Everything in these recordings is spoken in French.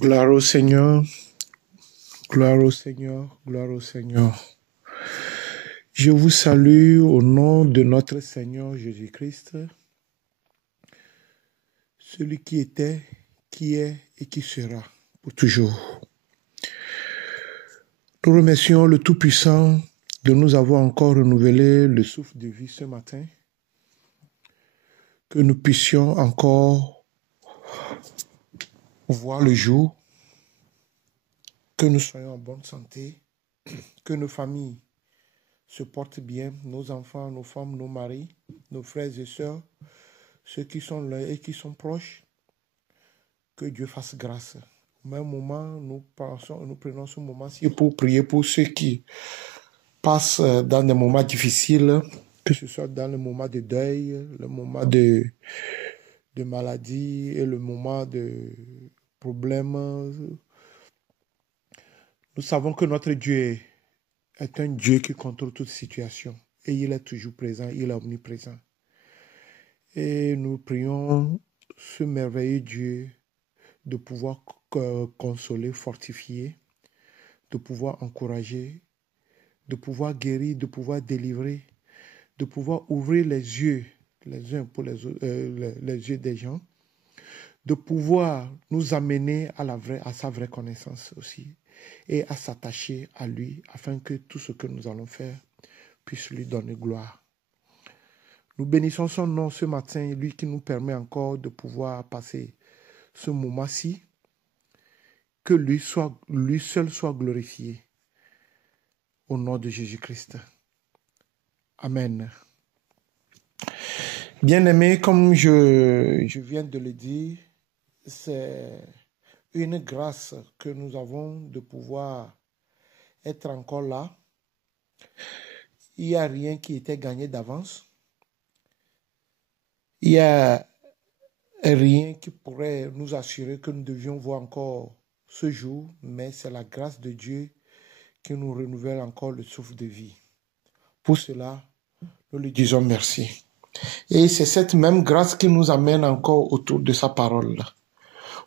Gloire au Seigneur, gloire au Seigneur, gloire au Seigneur. Je vous salue au nom de notre Seigneur Jésus-Christ, celui qui était, qui est et qui sera pour toujours. Nous remercions le Tout-Puissant de nous avoir encore renouvelé le souffle de vie ce matin, que nous puissions encore voir le jour, que nous soyons en bonne santé, que nos familles se portent bien, nos enfants, nos femmes, nos maris, nos frères et sœurs, ceux qui sont là et qui sont proches, que Dieu fasse grâce. Au même moment, nous prenons ce moment-ci pour prier pour ceux qui passent dans des moments difficiles, que ce soit dans le moment de deuil, le moment de maladie et le moment de problèmes. Nous savons que notre Dieu est un Dieu qui contrôle toute situation et il est toujours présent, il est omniprésent. Et nous prions ce merveilleux Dieu de pouvoir consoler, fortifier, de pouvoir encourager, de pouvoir guérir, de pouvoir délivrer, de pouvoir ouvrir les yeux les uns pour les autres, les yeux des gens, de pouvoir nous amener à sa vraie connaissance aussi et à s'attacher à lui afin que tout ce que nous allons faire puisse lui donner gloire. Nous bénissons son nom ce matin, lui qui nous permet encore de pouvoir passer ce moment-ci, que lui seul soit glorifié au nom de Jésus-Christ. Amen. Bien-aimés, comme je viens de le dire, c'est une grâce que nous avons de pouvoir être encore là. Il n'y a rien qui était gagné d'avance. Il n'y a rien qui pourrait nous assurer que nous devions voir encore ce jour, mais c'est la grâce de Dieu qui nous renouvelle encore le souffle de vie. Pour cela, nous lui disons merci. Et c'est cette même grâce qui nous amène encore autour de sa parole,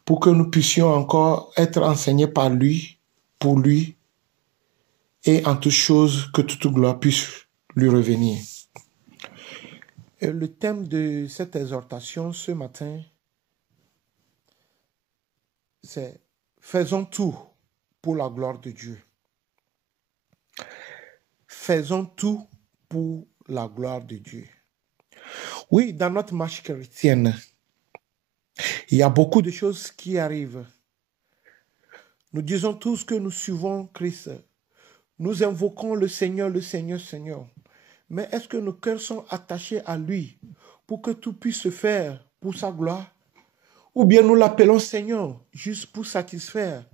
pour que nous puissions encore être enseignés par lui, pour lui, et en toutes choses, que toute gloire puisse lui revenir. Et le thème de cette exhortation ce matin, c'est « Faisons tout pour la gloire de Dieu ». Faisons tout pour la gloire de Dieu. Oui, dans notre marche chrétienne, il y a beaucoup de choses qui arrivent. Nous disons tous que nous suivons Christ. Nous invoquons le Seigneur, Seigneur. Mais est-ce que nos cœurs sont attachés à lui pour que tout puisse se faire pour sa gloire? Ou bien nous l'appelons Seigneur juste pour satisfaire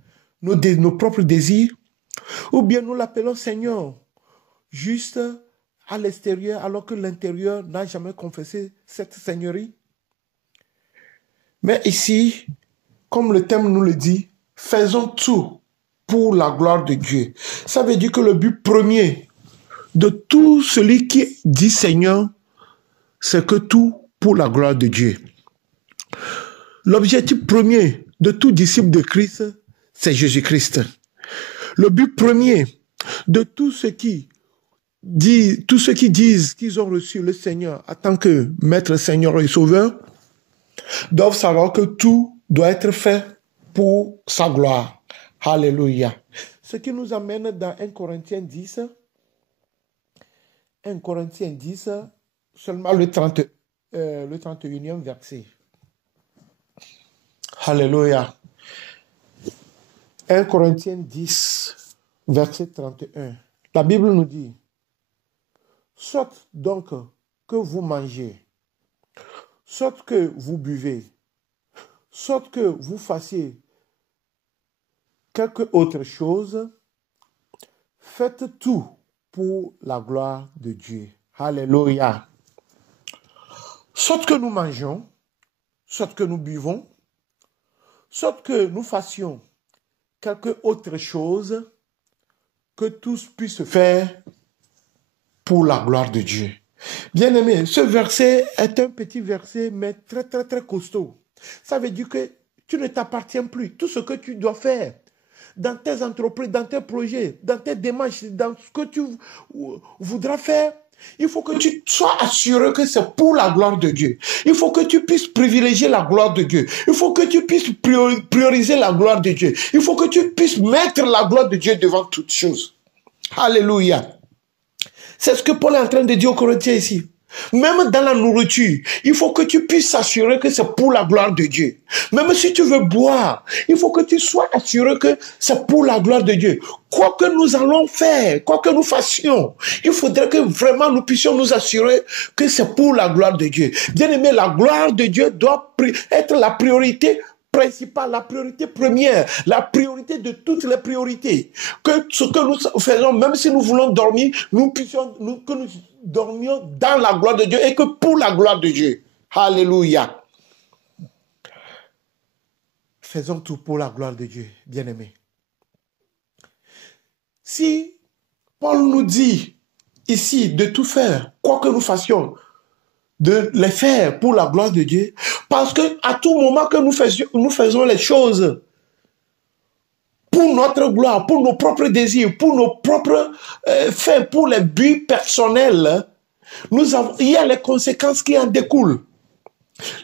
nos propres désirs? Ou bien nous l'appelons Seigneur juste à l'extérieur alors que l'intérieur n'a jamais confessé cette seigneurie? Mais ici, comme le thème nous le dit, faisons tout pour la gloire de Dieu. Ça veut dire que le but premier de tout celui qui dit Seigneur, c'est que tout pour la gloire de Dieu. L'objectif premier de tout disciple de Christ, c'est Jésus-Christ. Le but premier de tous ceux qui disent qu'ils ont reçu le Seigneur en tant que Maître, Seigneur et Sauveur, doivent savoir que tout doit être fait pour sa gloire. Alléluia. Ce qui nous amène dans 1 Corinthiens 10, seulement le 31e verset. Alléluia. 1 Corinthiens 10, verset 31. La Bible nous dit, soit donc que vous mangez, soit que vous buvez, soit que vous fassiez quelque autre chose, faites tout pour la gloire de Dieu. Alléluia. Soit que nous mangeons, soit que nous buvons, soit que nous fassions quelque autre chose, que tous puissent faire pour la gloire de Dieu. Bien-aimé, ce verset est un petit verset, mais très, très, très costaud. Ça veut dire que Tu ne t'appartiens plus. Tout ce que tu dois faire dans tes entreprises, dans tes projets, dans tes démarches, dans ce que tu voudras faire, il faut que tu sois assuré que c'est pour la gloire de Dieu. Il faut que tu puisses privilégier la gloire de Dieu. Il faut que tu puisses prioriser la gloire de Dieu. Il faut que tu puisses mettre la gloire de Dieu devant toutes choses. Alléluia. C'est ce que Paul est en train de dire aux Corinthiens ici. Même dans la nourriture, il faut que tu puisses s'assurer que c'est pour la gloire de Dieu. Même si tu veux boire, il faut que tu sois assuré que c'est pour la gloire de Dieu. Quoi que nous allons faire, quoi que nous fassions, il faudrait que vraiment nous puissions nous assurer que c'est pour la gloire de Dieu. Bien aimé, la gloire de Dieu doit être la priorité principale, la priorité première, la priorité de toutes les priorités. Que ce que nous faisons, même si nous voulons dormir, que nous dormions dans la gloire de Dieu et que pour la gloire de Dieu. Alléluia. Faisons tout pour la gloire de Dieu, bien-aimés. Si Paul nous dit ici de tout faire, quoi que nous fassions, de les faire pour la gloire de Dieu, parce que à tout moment que nous faisons les choses pour notre gloire, pour nos propres désirs, pour nos propres fins, pour les buts personnels, il y a les conséquences qui en découlent.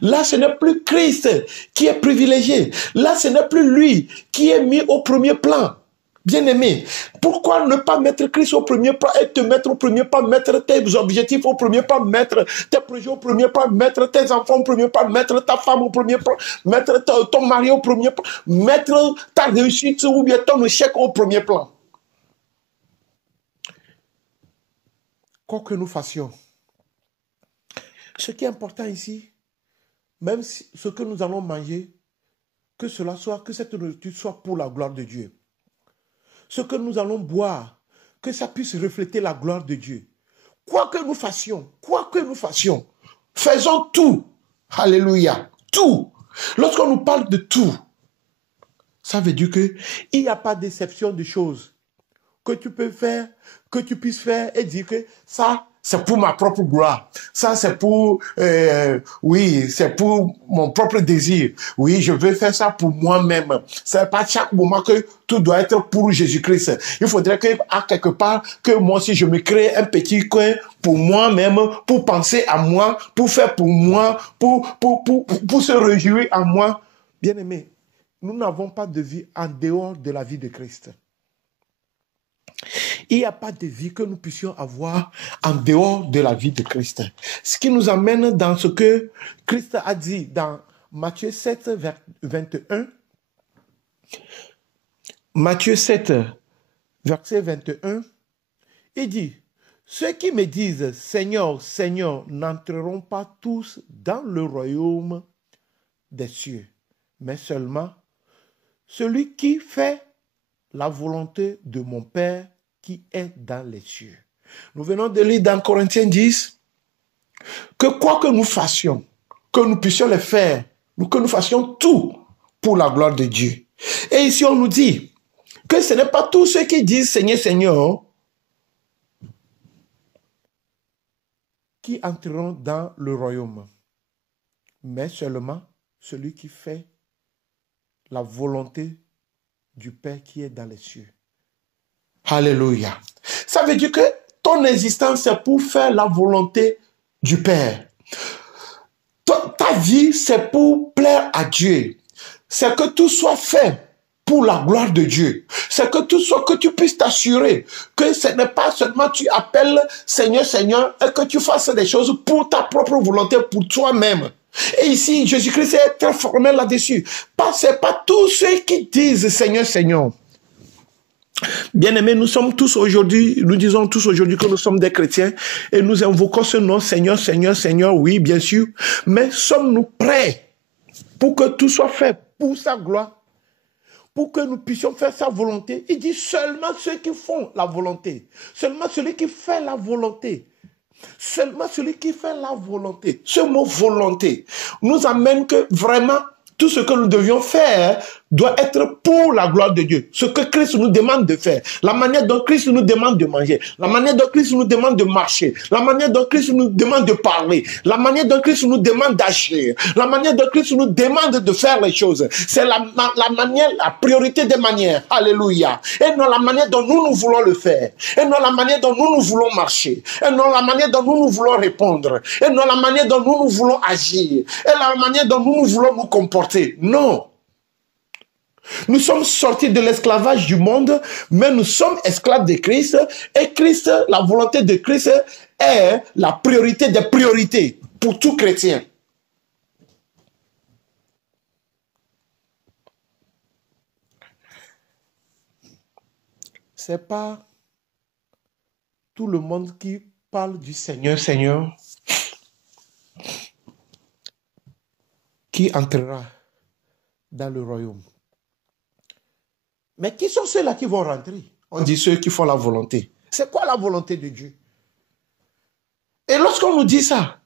Là, ce n'est plus Christ qui est privilégié. Là, ce n'est plus lui qui est mis au premier plan. Bien-aimé, pourquoi ne pas mettre Christ au premier plan et te mettre au premier plan, mettre tes objectifs au premier plan, mettre tes projets au premier plan, mettre tes enfants au premier plan, mettre ta femme au premier plan, mettre ton mari au premier plan, mettre ta réussite ou bien ton échec au premier plan. Quoi que nous fassions, ce qui est important ici, même si ce que nous allons manger, que cette nourriture soit pour la gloire de Dieu. Ce que nous allons boire, que ça puisse refléter la gloire de Dieu. Quoi que nous fassions, faisons tout. Alléluia. Tout. Lorsqu'on nous parle de tout, ça veut dire qu'il n'y a pas d'exception de choses que tu peux faire, que tu puisses faire et dire que ça, c'est pour ma propre gloire. Ça, c'est pour, c'est pour mon propre désir. Oui, je veux faire ça pour moi-même. C'est pas chaque moment que tout doit être pour Jésus-Christ. Il faudrait que, à quelque part, que moi aussi, je me crée un petit coin pour moi-même, pour penser à moi, pour faire pour moi, pour se réjouir à moi. Bien-aimés, nous n'avons pas de vie en dehors de la vie de Christ. Il n'y a pas de vie que nous puissions avoir en dehors de la vie de Christ. Ce qui nous amène dans ce que Christ a dit dans Matthieu 7, 21. Matthieu 7, verset 21, il dit, « Ceux qui me disent, Seigneur, Seigneur, n'entreront pas tous dans le royaume des cieux, mais seulement celui qui fait la volonté de mon Père qui est dans les cieux. » Nous venons de lire dans Corinthiens 10 que quoi que nous fassions, que nous puissions le faire, que nous fassions tout pour la gloire de Dieu. Et ici on nous dit que ce n'est pas tous ceux qui disent Seigneur, Seigneur qui entreront dans le royaume, mais seulement celui qui fait la volonté du Père qui est dans les cieux. Alléluia. Ça veut dire que ton existence, c'est pour faire la volonté du Père. Ta vie, c'est pour plaire à Dieu. C'est que tout soit fait pour la gloire de Dieu. C'est que tu puisses t'assurer que ce n'est pas seulement tu appelles Seigneur, Seigneur, et que tu fasses des choses pour ta propre volonté, pour toi-même. Et ici, Jésus-Christ est très formel là-dessus. Ce n'est pas tous ceux qui disent Seigneur, Seigneur. Bien-aimés, nous disons tous aujourd'hui que nous sommes des chrétiens et nous invoquons ce nom, Seigneur, Seigneur, Seigneur, oui, bien sûr. Mais sommes-nous prêts pour que tout soit fait pour sa gloire, pour que nous puissions faire sa volonté? Il dit seulement ceux qui font la volonté, seulement celui qui fait la volonté. Seulement celui qui fait la volonté. Ce mot volonté nous amène que vraiment tout ce que nous devions faire doit être pour la gloire de Dieu. Ce que Christ nous demande de faire, la manière dont Christ nous demande de manger, la manière dont Christ nous demande de marcher, la manière dont Christ nous demande de parler, la manière dont Christ nous demande d'agir, la manière dont Christ nous demande de faire les choses. C'est la manière, la priorité des manières. Alléluia. Et non la manière dont nous voulons le faire. Et non la manière dont nous voulons marcher. Et non la manière dont nous voulons répondre. Et non la manière dont nous voulons agir. Et la manière dont nous voulons nous comporter. Non. Nous sommes sortis de l'esclavage du monde, mais nous sommes esclaves de Christ. Et Christ, la volonté de Christ est la priorité des priorités pour tout chrétien. C'est pas tout le monde qui parle du Seigneur, Seigneur, qui entrera dans le royaume. Mais qui sont ceux-là qui vont rentrer? On dit ceux qui font la volonté. C'est quoi la volonté de Dieu? Et lorsqu'on nous dit ça,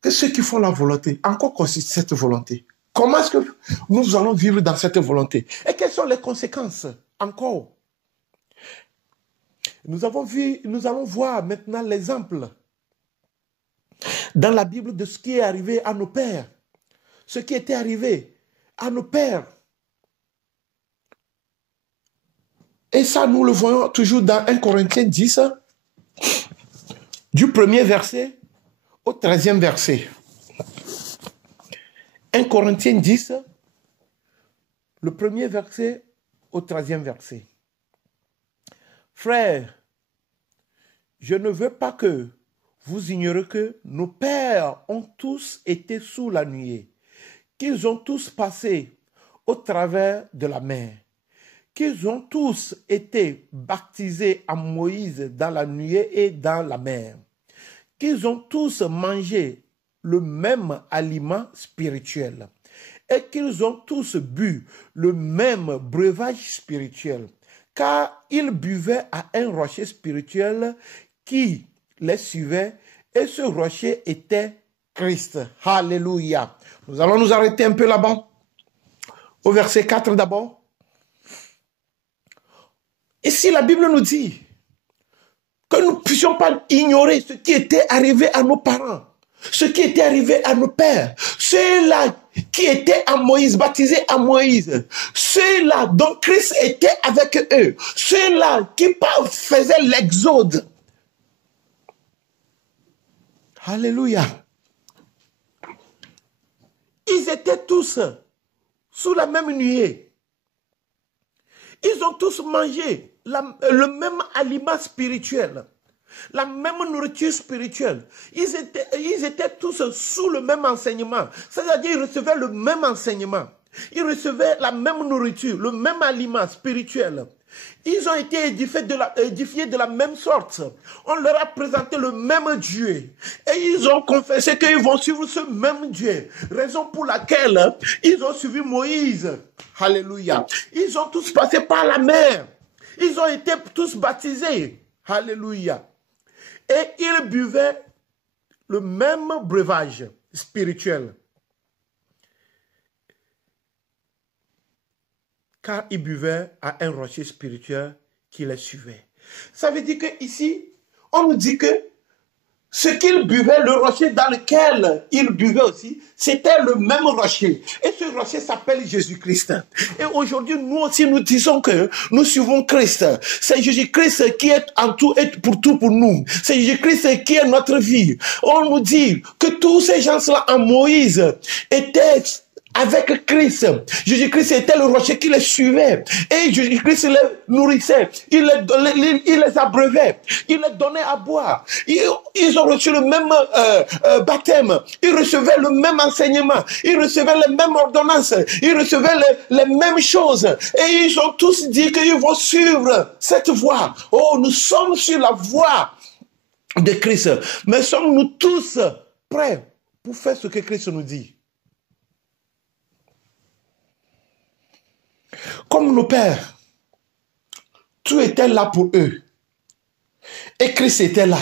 que ceux qui font la volonté, en quoi consiste cette volonté? Comment est-ce que nous allons vivre dans cette volonté? Et quelles sont les conséquences? Encore. Nous allons voir maintenant l'exemple dans la Bible de ce qui est arrivé à nos pères. Ce qui était arrivé à nos pères. Et ça, nous le voyons toujours dans 1 Corinthiens 10, du premier verset au 13e verset. 1 Corinthiens 10, le premier verset au 13e verset. Frères, je ne veux pas que vous ignorez que nos pères ont tous été sous la nuée, qu'ils ont tous passé au travers de la mer, qu'ils ont tous été baptisés à Moïse dans la nuée et dans la mer, qu'ils ont tous mangé le même aliment spirituel et qu'ils ont tous bu le même breuvage spirituel, car ils buvaient à un rocher spirituel qui les suivait et ce rocher était Christ. Alléluia. Nous allons nous arrêter un peu là-bas, au verset 4 d'abord. Et si la Bible nous dit que nous ne puissions pas ignorer ce qui était arrivé à nos parents, ce qui était arrivé à nos pères, ceux-là qui étaient à Moïse, baptisés à Moïse, ceux-là dont Christ était avec eux, ceux-là qui faisaient l'exode. Alléluia. Ils étaient tous sous la même nuée. Ils ont tous mangé le même aliment spirituel, la même nourriture spirituelle. Ils étaient tous sous le même enseignement. C'est-à-dire qu'ils recevaient le même enseignement. Ils recevaient la même nourriture, le même aliment spirituel. Ils ont été édifiés de la même sorte. On leur a présenté le même Dieu. Et ils ont confessé qu'ils vont suivre ce même Dieu. Raison pour laquelle ils ont suivi Moïse. Alléluia. Ils ont tous passé par la mer. Ils ont été tous baptisés. Alléluia. Et ils buvaient le même breuvage spirituel. Car ils buvaient à un rocher spirituel qui les suivait. Ça veut dire qu'ici, on nous dit que ce qu'ils buvaient, le rocher dans lequel ils buvaient aussi, c'était le même rocher. Et ce rocher s'appelle Jésus-Christ. Et aujourd'hui, nous aussi, nous disons que nous suivons Christ. C'est Jésus-Christ qui est en tout et pour tout pour nous. C'est Jésus-Christ qui est notre vie. On nous dit que tous ces gens-là en Moïse étaient avec Christ. Jésus-Christ était le rocher qui les suivait. Et Jésus-Christ les nourrissait. Il les abreuvait. Il les donnait à boire. Ils ont reçu le même baptême. Ils recevaient le même enseignement. Ils recevaient les mêmes ordonnances. Ils recevaient les mêmes choses. Et ils ont tous dit qu'ils vont suivre cette voie. Oh, nous sommes sur la voie de Christ. Mais sommes-nous tous prêts pour faire ce que Christ nous dit? Comme nos pères, tout était là pour eux. Et Christ était là.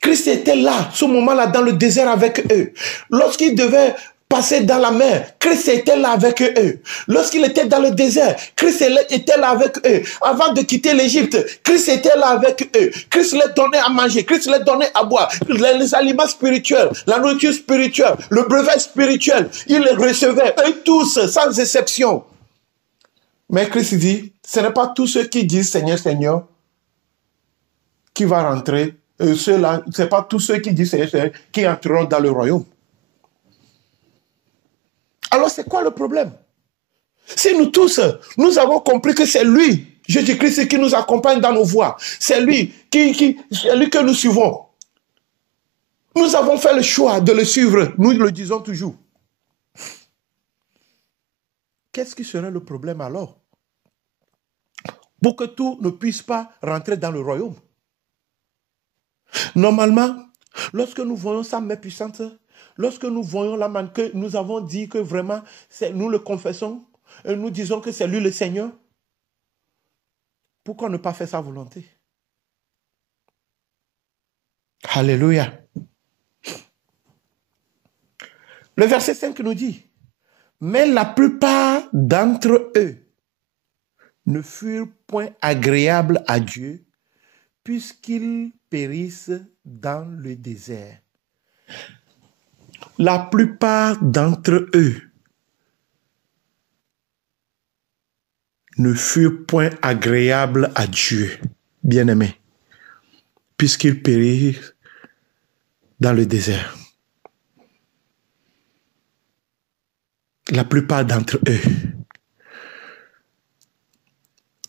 Christ était là, ce moment-là, dans le désert avec eux. Lorsqu'ils devaient passaient dans la mer, Christ était là avec eux. Lorsqu'il était dans le désert, Christ était là avec eux. Avant de quitter l'Égypte, Christ était là avec eux. Christ les donnait à manger, Christ les donnait à boire. Les aliments spirituels, la nourriture spirituelle, le brevet spirituel, il les recevait, eux tous, sans exception. Mais Christ dit, ce n'est pas tous ceux qui disent Seigneur, Seigneur, qui va rentrer. Ceux-là, ce n'est pas tous ceux qui disent Seigneur, Seigneur, qui entreront dans le royaume. Alors, c'est quoi le problème? Si nous tous, nous avons compris que c'est lui, Jésus-Christ, qui nous accompagne dans nos voies, c'est lui, c'est lui que nous suivons. Nous avons fait le choix de le suivre, nous le disons toujours. Qu'est-ce qui serait le problème alors? Pour que tout ne puisse pas rentrer dans le royaume. Normalement, lorsque nous voyons sa main puissante, lorsque nous voyons la main que nous avons dit que vraiment, nous le confessons, et nous disons que c'est lui le Seigneur, pourquoi ne pas faire sa volonté? Alléluia. Le verset 5 nous dit, mais la plupart d'entre eux ne furent point agréables à Dieu, puisqu'ils périssent dans le désert. La plupart d'entre eux ne furent point agréables à Dieu, bien-aimés, puisqu'ils périssent dans le désert. La plupart d'entre eux.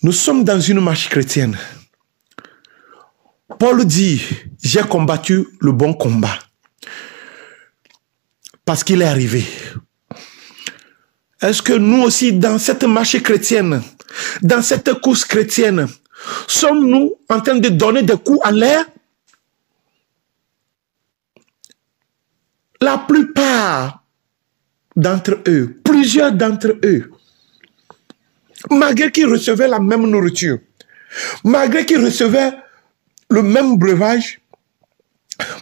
Nous sommes dans une marche chrétienne. Paul dit, j'ai combattu le bon combat. Parce qu'il est arrivé. Est-ce que nous aussi, dans cette marche chrétienne, dans cette course chrétienne, sommes-nous en train de donner des coups en l'air? La plupart d'entre eux, plusieurs d'entre eux, malgré qu'ils recevaient la même nourriture, malgré qu'ils recevaient le même breuvage,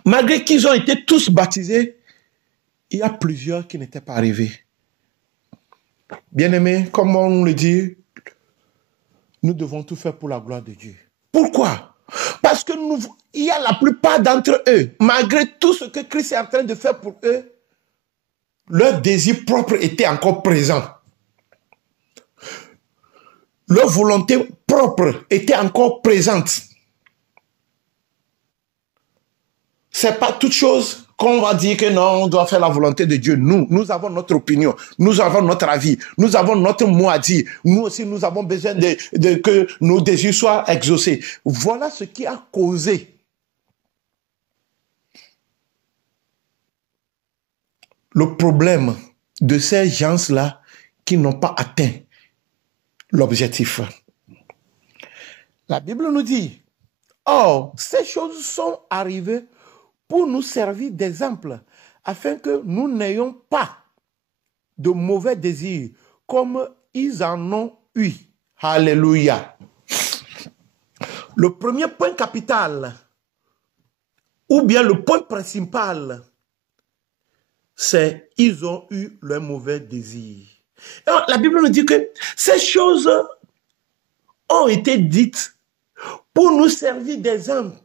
malgré qu'ils ont été tous baptisés, il y a plusieurs qui n'étaient pas arrivés. Bien-aimés, comme on le dit, nous devons tout faire pour la gloire de Dieu. Pourquoi? Parce que il y a la plupart d'entre eux, malgré tout ce que Christ est en train de faire pour eux, leur désir propre était encore présent. Leur volonté propre était encore présente. Ce n'est pas toute chose qu'on va dire que non, on doit faire la volonté de Dieu. Nous avons notre opinion, nous avons notre avis, nous avons notre mot à dire. Nous aussi, nous avons besoin que nos désirs soient exaucés. Voilà ce qui a causé le problème de ces gens-là qui n'ont pas atteint l'objectif. La Bible nous dit, or, ces choses sont arrivées pour nous servir d'exemple, afin que nous n'ayons pas de mauvais désirs, comme ils en ont eu. Alléluia. Le premier point capital, ou bien le point principal, c'est ils ont eu le mauvais désir. Alors, la Bible nous dit que ces choses ont été dites pour nous servir d'exemple,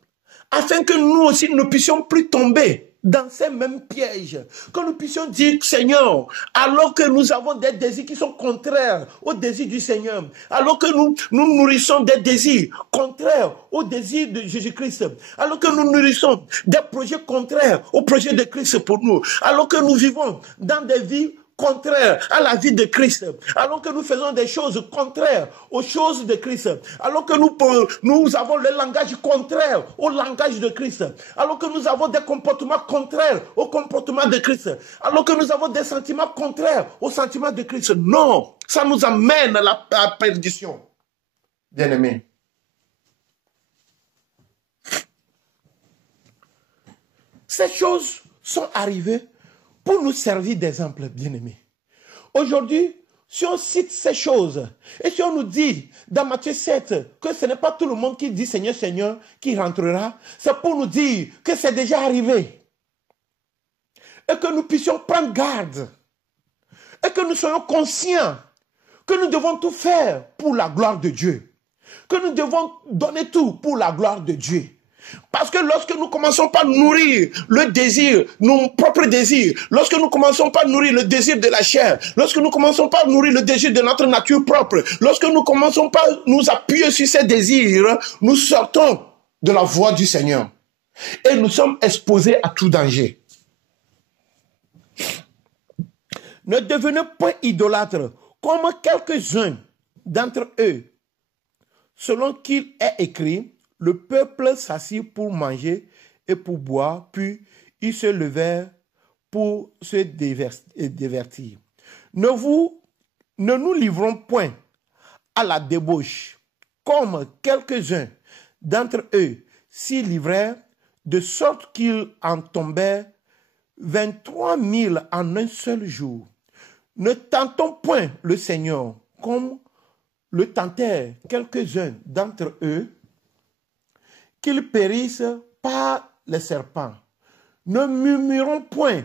afin que nous aussi ne puissions plus tomber dans ces mêmes pièges. Que nous puissions dire, Seigneur, alors que nous avons des désirs qui sont contraires aux désirs du Seigneur, alors que nous nourrissons des désirs contraires aux désirs de Jésus-Christ, alors que nous nourrissons des projets contraires au projet de Christ pour nous, alors que nous vivons dans des vies contraires à la vie de Christ, alors que nous faisons des choses contraires aux choses de Christ, alors que nous avons le langage contraire au langage de Christ, alors que nous avons des comportements contraires au comportement de Christ, alors que nous avons des sentiments contraires aux sentiments de Christ. Non, ça nous amène à la perdition. Bien-aimés, ces choses sont arrivées pour nous servir d'exemple, bien-aimés. Aujourd'hui, si on cite ces choses, et si on nous dit dans Matthieu 7 que ce n'est pas tout le monde qui dit Seigneur, Seigneur qui rentrera, c'est pour nous dire que c'est déjà arrivé. Et que nous puissions prendre garde et que nous soyons conscients que nous devons tout faire pour la gloire de Dieu. Que nous devons donner tout pour la gloire de Dieu. Parce que lorsque nous commençons par nourrir le désir, nos propres désirs, lorsque nous commençons par nourrir le désir de la chair, lorsque nous commençons par nourrir le désir de notre nature propre, lorsque nous commençons par nous appuyer sur ces désirs, nous sortons de la voie du Seigneur. Et nous sommes exposés à tout danger. Ne devenez pas idolâtres, comme quelques-uns d'entre eux, selon qu'il est écrit, le peuple s'assit pour manger et pour boire, puis ils se levèrent pour se divertir. Ne nous livrons point à la débauche, comme quelques-uns d'entre eux s'y livrèrent, de sorte qu'ils en tombèrent 23 000 en un seul jour. Ne tentons point le Seigneur, comme le tentèrent quelques-uns d'entre eux, qu'ils périssent par les serpents. Ne murmurons point,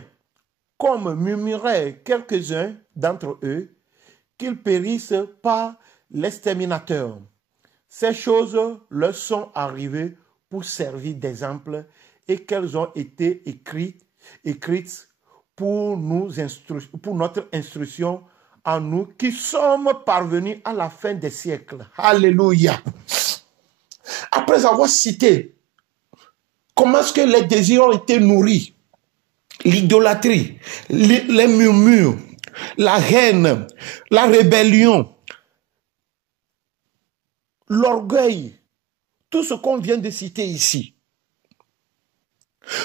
comme murmuraient quelques-uns d'entre eux, qu'ils périssent par l'exterminateur. Ces choses leur sont arrivées pour servir d'exemple et qu'elles ont été écrites pour notre instruction en nous qui sommes parvenus à la fin des siècles. Alléluia. Après avoir cité comment est-ce que les désirs ont été nourris, l'idolâtrie, les murmures, la haine, la rébellion, l'orgueil, tout ce qu'on vient de citer ici.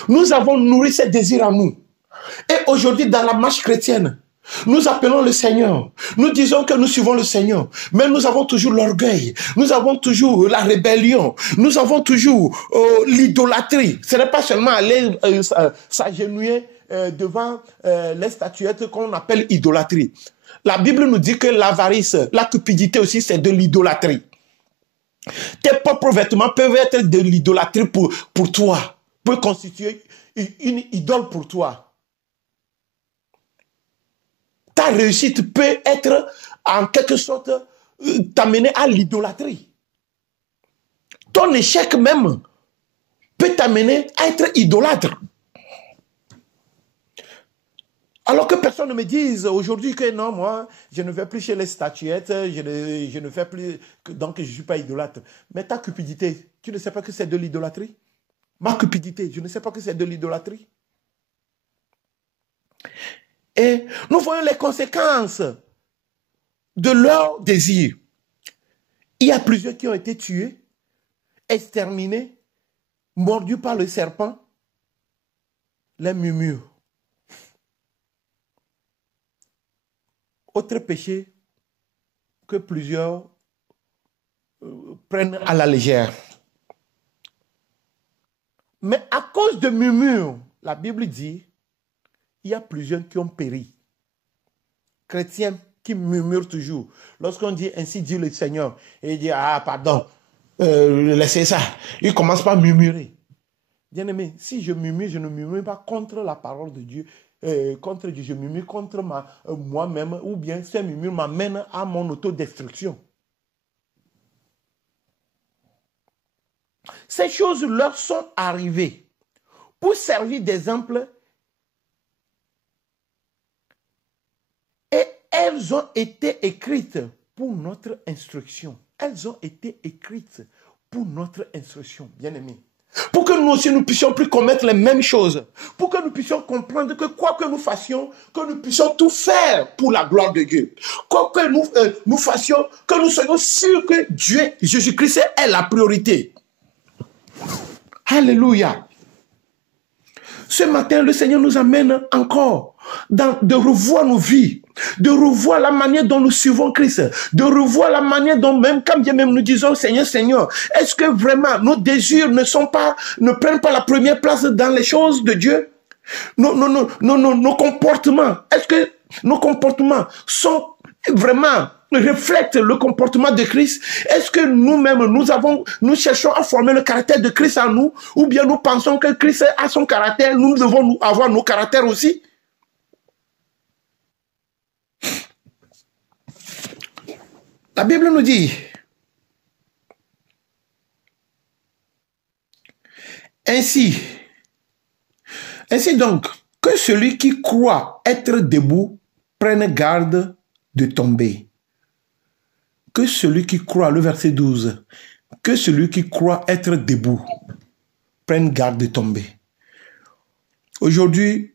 Nous avons nourri ces désirs en nous. Et aujourd'hui, dans la marche chrétienne, nous appelons le Seigneur. Nous disons que nous suivons le Seigneur. Mais nous avons toujours l'orgueil. Nous avons toujours la rébellion. Nous avons toujours l'idolâtrie. Ce n'est pas seulement aller s'agenouiller devant les statuettes qu'on appelle idolâtrie. La Bible nous dit que l'avarice, la cupidité aussi, c'est de l'idolâtrie. Tes propres vêtements peuvent être de l'idolâtrie pour toi. Peuvent constituer une idole pour toi. Ta réussite peut être, en quelque sorte, t'amener à l'idolâtrie. Ton échec même peut t'amener à être idolâtre. Alors que personne ne me dise aujourd'hui que non, moi, je ne vais plus chez les statuettes, je ne fais plus, donc je ne suis pas idolâtre. Mais ta cupidité, tu ne sais pas que c'est de l'idolâtrie? Ma cupidité, je ne sais pas que c'est de l'idolâtrie. Et nous voyons les conséquences de leur désir. Il y a plusieurs qui ont été tués, exterminés, mordus par le serpent, les murmures. Autre péché que plusieurs prennent à la légère. Mais à cause de murmures, la Bible dit, il y a plusieurs qui ont péri. Chrétiens qui murmurent toujours. Lorsqu'on dit ainsi dit le Seigneur, et il dit ah pardon, laissez ça. Il commence par murmurer. Bien-aimé, si je murmure, je ne murmure pas contre la parole de Dieu, contre Dieu, je murmure contre moi-même, ou bien ce murmure m'amène à mon autodestruction. Ces choses leur sont arrivées pour servir d'exemple. Et elles ont été écrites pour notre instruction. Elles ont été écrites pour notre instruction, bien-aimés. Pour que nous aussi, nous puissions plus commettre les mêmes choses. Pour que nous puissions comprendre que quoi que nous fassions, que nous puissions tout faire pour la gloire de Dieu. Quoi que nous fassions, que nous soyons sûrs que Dieu, Jésus-Christ, est la priorité. Alléluia. Ce matin, le Seigneur nous amène encore de revoir nos vies, de revoir la manière dont nous suivons Christ, de revoir la manière dont même, quand bien même nous disons Seigneur, Seigneur, est-ce que vraiment nos désirs ne prennent pas la première place dans les choses de Dieu? Nos comportements, est-ce que nos comportements sont vraiment reflètent le comportement de Christ? Est-ce que nous-mêmes, nous cherchons à former le caractère de Christ en nous, ou bien nous pensons que Christ a son caractère, nous devons avoir nos caractères aussi? La Bible nous dit, ainsi donc, que celui qui croit être debout prenne garde de tomber. Que celui qui croit, le verset 12, que celui qui croit être debout prenne garde de tomber. Aujourd'hui,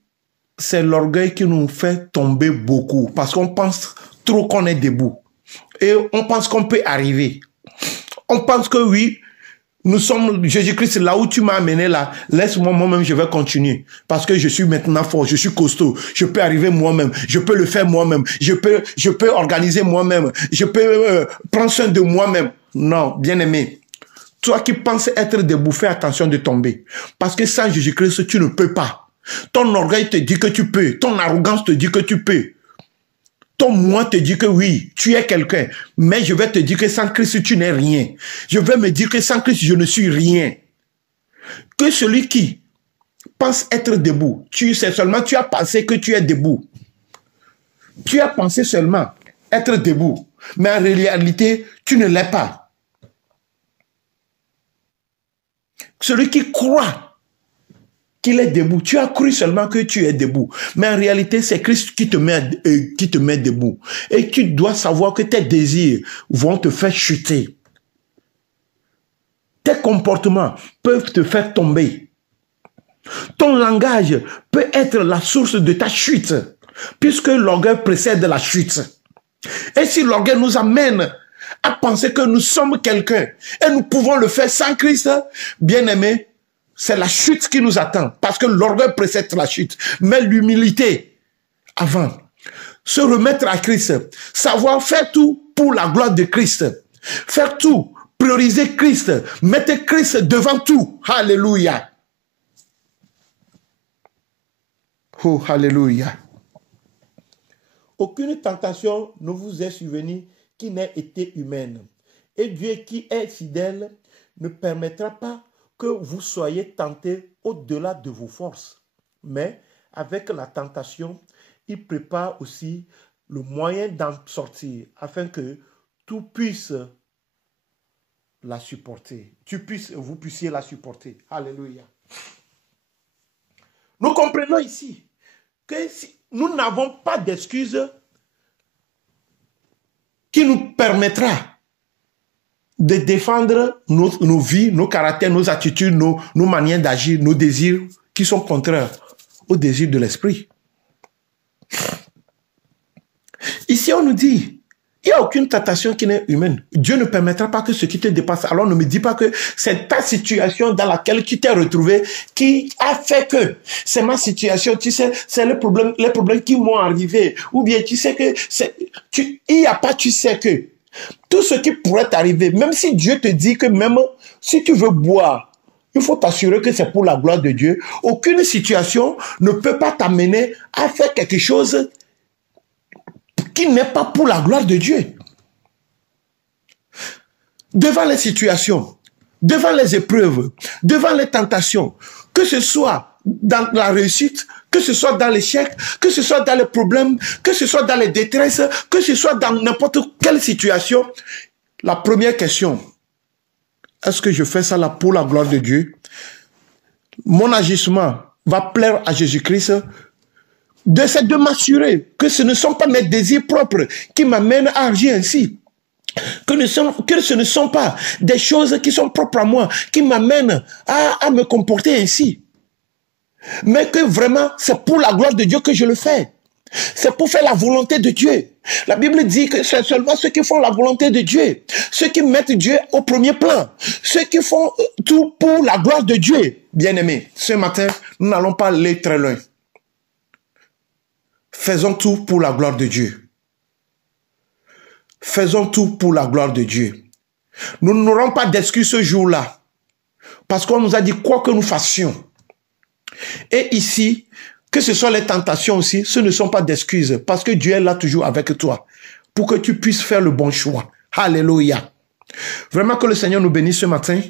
c'est l'orgueil qui nous fait tomber beaucoup parce qu'on pense trop qu'on est debout. Et on pense qu'on peut arriver. On pense que oui, nous sommes, Jésus-Christ, là où tu m'as amené là, laisse-moi moi-même, je vais continuer. Parce que je suis maintenant fort, je suis costaud, je peux arriver moi-même, je peux le faire moi-même, je peux organiser moi-même, je peux prendre soin de moi-même. Non, bien-aimé, toi qui penses être debout, fais attention de tomber. Parce que sans Jésus-Christ, tu ne peux pas. Ton orgueil te dit que tu peux, ton arrogance te dit que tu peux. Ton moi te dit que oui, tu es quelqu'un, mais je vais te dire que sans Christ, tu n'es rien. Je vais me dire que sans Christ, je ne suis rien. Que celui qui pense être debout, tu sais seulement, tu as pensé que tu es debout. Tu as pensé seulement être debout, mais en réalité, tu ne l'es pas. Celui qui croit qu'il est debout. Tu as cru seulement que tu es debout. Mais en réalité, c'est Christ qui te met debout. Et tu dois savoir que tes désirs vont te faire chuter. Tes comportements peuvent te faire tomber. Ton langage peut être la source de ta chute, puisque l'orgueil précède la chute. Et si l'orgueil nous amène à penser que nous sommes quelqu'un et nous pouvons le faire sans Christ, bien aimé, c'est la chute qui nous attend, parce que l'orgueil précède la chute. Mais l'humilité, avant, se remettre à Christ, savoir faire tout pour la gloire de Christ, faire tout, prioriser Christ, mettre Christ devant tout. Alléluia. Oh, alléluia. Aucune tentation ne vous est survenue qui n'ait été humaine. Et Dieu qui est fidèle ne permettra pas que vous soyez tentés au-delà de vos forces. Mais avec la tentation, il prépare aussi le moyen d'en sortir afin que tout puisse la supporter. Vous puissiez la supporter. Alléluia. Nous comprenons ici que si nous n'avons pas d'excuse qui nous permettra de défendre nos vies, nos caractères, nos attitudes, nos manières d'agir, nos désirs qui sont contraires aux désirs de l'esprit. Ici, on nous dit, il n'y a aucune tentation qui n'est humaine. Dieu ne permettra pas que ce qui te dépasse. Alors ne me dis pas que c'est ta situation dans laquelle tu t'es retrouvé qui a fait que c'est ma situation. Tu sais, c'est les problèmes qui m'ont arrivé. Ou bien tu sais que il n'y a pas, tu sais que tout ce qui pourrait t'arriver, même si Dieu te dit que même si tu veux boire, il faut t'assurer que c'est pour la gloire de Dieu. Aucune situation ne peut pas t'amener à faire quelque chose qui n'est pas pour la gloire de Dieu. Devant les situations, devant les épreuves, devant les tentations, que ce soit dans la réussite, que ce soit dans l'échec, que ce soit dans les problèmes, que ce soit dans les détresses, que ce soit dans n'importe quelle situation, la première question, est-ce que je fais ça là pour la gloire de Dieu? Mon agissement va plaire à Jésus-Christ? C'est de m'assurer que ce ne sont pas mes désirs propres qui m'amènent à agir ainsi. Que ce ne sont pas des choses qui sont propres à moi qui m'amènent à me comporter ainsi. Mais que vraiment, c'est pour la gloire de Dieu que je le fais. C'est pour faire la volonté de Dieu. La Bible dit que c'est seulement ceux qui font la volonté de Dieu, ceux qui mettent Dieu au premier plan, ceux qui font tout pour la gloire de Dieu. Bien-aimés, ce matin, nous n'allons pas aller très loin. Faisons tout pour la gloire de Dieu. Faisons tout pour la gloire de Dieu. Nous n'aurons pas d'excuses ce jour-là, parce qu'on nous a dit quoi que nous fassions. Et ici, que ce soit les tentations aussi, ce ne sont pas d'excuses, parce que Dieu est là toujours avec toi, pour que tu puisses faire le bon choix. Alléluia. Vraiment que le Seigneur nous bénisse ce matin,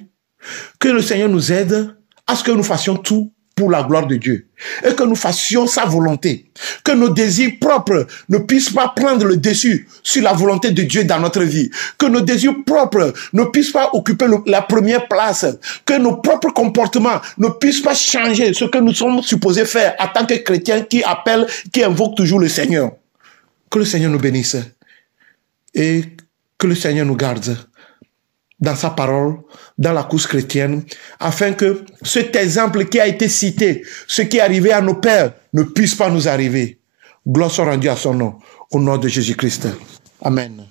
que le Seigneur nous aide à ce que nous fassions tout pour la gloire de Dieu. Et que nous fassions sa volonté. Que nos désirs propres ne puissent pas prendre le dessus sur la volonté de Dieu dans notre vie. Que nos désirs propres ne puissent pas occuper la première place. Que nos propres comportements ne puissent pas changer ce que nous sommes supposés faire en tant que chrétiens qui appellent, qui invoquent toujours le Seigneur. Que le Seigneur nous bénisse. Et que le Seigneur nous garde dans sa parole, dans la course chrétienne, afin que cet exemple qui a été cité, ce qui est arrivé à nos pères, ne puisse pas nous arriver. Gloire soit rendue à son nom, au nom de Jésus-Christ. Amen.